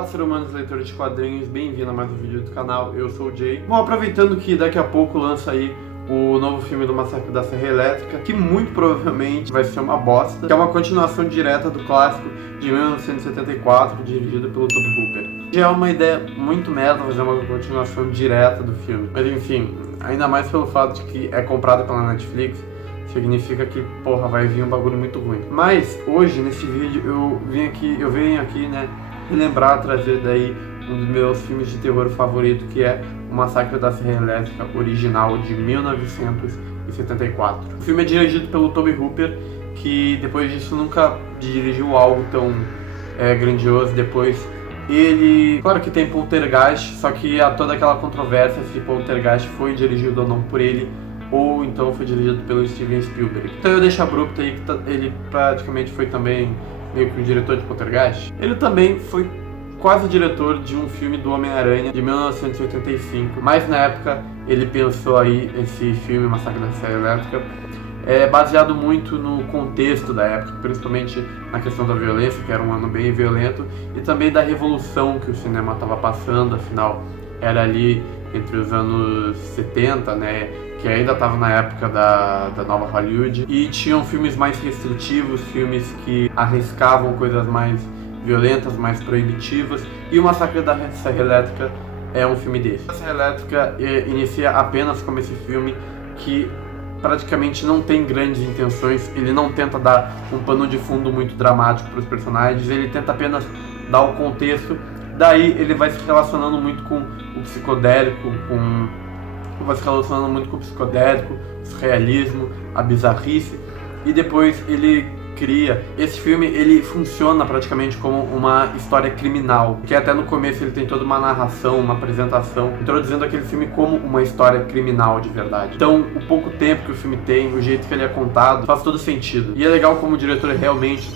Olá, ser humanos, leitores de quadrinhos, bem-vindo a mais um vídeo do canal, eu sou o Jay. Bom, aproveitando que daqui a pouco lança aí o novo filme do Massacre da Serra Elétrica, que muito provavelmente vai ser uma bosta, que é uma continuação direta do clássico de 1974, dirigido pelo Tobe Hooper. Já é uma ideia muito merda fazer uma continuação direta do filme, mas enfim, ainda mais pelo fato de que é comprado pela Netflix, significa que, porra, vai vir um bagulho muito ruim. Mas, hoje, nesse vídeo, eu venho aqui, né, relembrar, trazer daí um dos meus filmes de terror favorito, que é O Massacre da Serra Elétrica, original de 1974. O filme é dirigido pelo Tobe Hooper, que depois disso nunca dirigiu algo tão grandioso. Depois ele, claro que tem Poltergeist, só que há toda aquela controvérsia se Poltergeist foi dirigido ou não por ele, ou então foi dirigido pelo Steven Spielberg. Então eu deixo abrupto aí que ele praticamente foi também meio que o diretor de Poltergeist. Ele também foi quase diretor de um filme do Homem-Aranha de 1985, mas na época ele pensou aí esse filme, Massacre da Serra Elétrica, baseado muito no contexto da época, principalmente na questão da violência, que era um ano bem violento, e também da revolução que o cinema estava passando. Afinal, era ali entre os anos 70, né, que ainda estava na época da nova Hollywood, e tinham filmes mais restritivos, filmes que arriscavam coisas mais violentas, mais proibitivas, e o Massacre da Serra Elétrica é um filme desse. A Serra Elétrica inicia apenas como esse filme que praticamente não tem grandes intenções, ele não tenta dar um pano de fundo muito dramático para os personagens, ele tenta apenas dar o contexto. Daí ele vai se relacionando muito com o psicodélico, o surrealismo, a bizarrice, e depois ele cria. Esse filme, ele funciona praticamente como uma história criminal, que até no começo ele tem toda uma narração, uma apresentação, introduzindo aquele filme como uma história criminal de verdade. Então, o pouco tempo que o filme tem, o jeito que ele é contado, faz todo sentido. E é legal como o diretor realmente,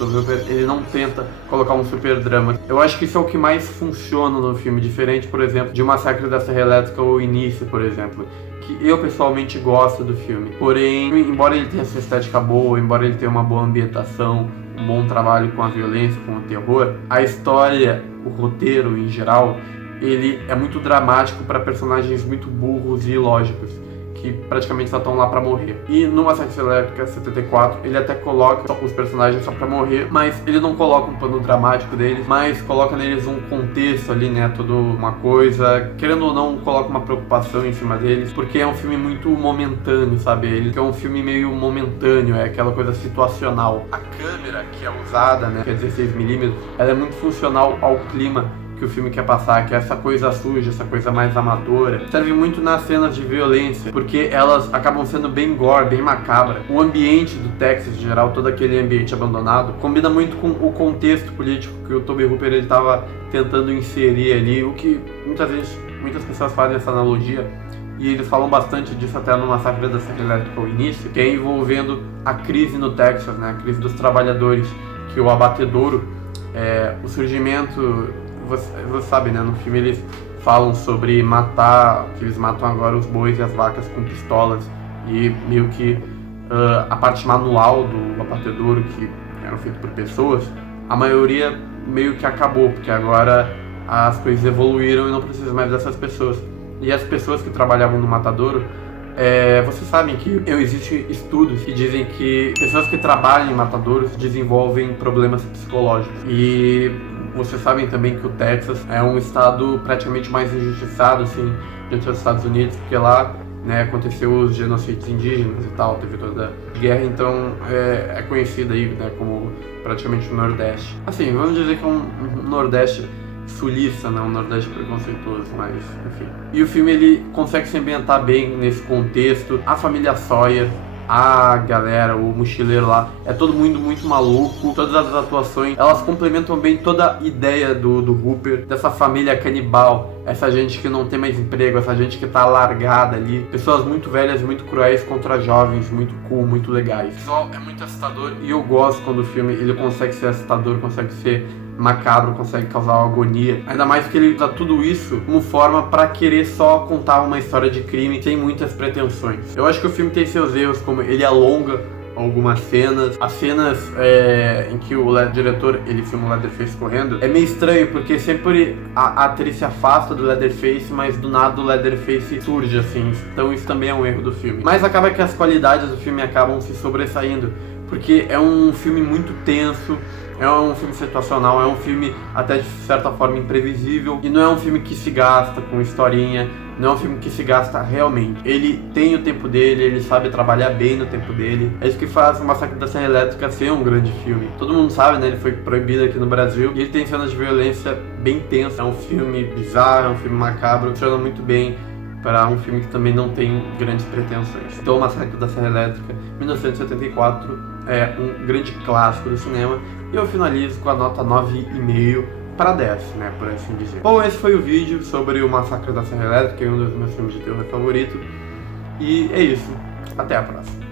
ele não tenta colocar um super drama. Eu acho que isso é o que mais funciona no filme, diferente, por exemplo, de Massacre da Serra Elétrica ou Início, por exemplo, que eu pessoalmente gosto do filme. Porém, embora ele tenha essa estética boa, embora ele tenha uma boa ambientação, um bom trabalho com a violência, com o terror, a história, o roteiro em geral, ele é muito dramático para personagens muito burros e ilógicos, que praticamente só estão lá pra morrer. E no Massacre da Serra Elétrica 74, ele até coloca os personagens só pra morrer, mas ele não coloca um plano dramático deles, mas coloca neles um contexto ali, né, toda uma coisa, querendo ou não, coloca uma preocupação em cima deles, porque é um filme muito momentâneo, sabe? Ele é um filme meio momentâneo, é aquela coisa situacional. A câmera que é usada, né, que é 16mm, ela é muito funcional ao clima que o filme quer passar, que é essa coisa suja, essa coisa mais amadora. Serve muito nas cenas de violência, porque elas acabam sendo bem gore, bem macabra. O ambiente do Texas, em geral, todo aquele ambiente abandonado, combina muito com o contexto político que o Tobe Hooper estava tentando inserir ali, o que muitas pessoas fazem essa analogia, e eles falam bastante disso até no Massacre da Serra Elétrica ao início, que é envolvendo a crise no Texas, né, a crise dos trabalhadores, que o abatedouro, o surgimento. Você sabe, né, no filme eles falam sobre que eles matam agora os bois e as vacas com pistolas, e meio que a parte manual do abatedouro, que era feito por pessoas, a maioria meio que acabou, porque agora as coisas evoluíram e não precisa mais dessas pessoas. E as pessoas que trabalhavam no matadouro, vocês sabem que existem estudos que dizem que pessoas que trabalham em matadouros desenvolvem problemas psicológicos. E vocês sabem também que o Texas é um estado praticamente mais injustiçado, assim, dentro dos Estados Unidos, porque lá, né, aconteceu os genocídios indígenas e tal, teve toda a guerra, então é conhecido aí, né, como praticamente o Nordeste. Assim, vamos dizer que é um Nordeste sulista, né, um Nordeste preconceituoso, mas enfim. E o filme, ele consegue se ambientar bem nesse contexto. A família Sawyer, a galera, o mochileiro lá, é todo mundo muito maluco. Todas as atuações, elas complementam bem toda a ideia do Hooper, dessa família canibal, essa gente que não tem mais emprego, essa gente que tá largada ali, pessoas muito velhas, muito cruéis contra jovens, muito cool, muito legais. O visual é muito assustador, e eu gosto quando o filme, ele consegue ser assustador, consegue ser macabro, consegue causar uma agonia. Ainda mais que ele usa tudo isso como forma pra querer só contar uma história de crime sem muitas pretensões. Eu acho que o filme tem seus erros, como ele alonga algumas cenas. As cenas em que o diretor ele filma o Leatherface correndo é meio estranho, porque sempre a atriz se afasta do Leatherface, mas do nada o Leatherface surge assim. Então isso também é um erro do filme. Mas acaba que as qualidades do filme acabam se sobressaindo, porque é um filme muito tenso, é um filme situacional, é um filme até de certa forma imprevisível, e não é um filme que se gasta com historinha, não é um filme que se gasta realmente. Ele tem o tempo dele, ele sabe trabalhar bem no tempo dele. É isso que faz o Massacre da Serra Elétrica ser um grande filme. Todo mundo sabe, né? Ele foi proibido aqui no Brasil e ele tem cenas de violência bem tensas. É um filme bizarro, é um filme macabro, funciona muito bem para um filme que também não tem grandes pretensões. Então, o Massacre da Serra Elétrica, 1974, é um grande clássico do cinema, e eu finalizo com a nota 9,5 para 10, né, por assim dizer. Bom, esse foi o vídeo sobre o Massacre da Serra Elétrica, um dos meus filmes de terror favoritos, e é isso. Até a próxima.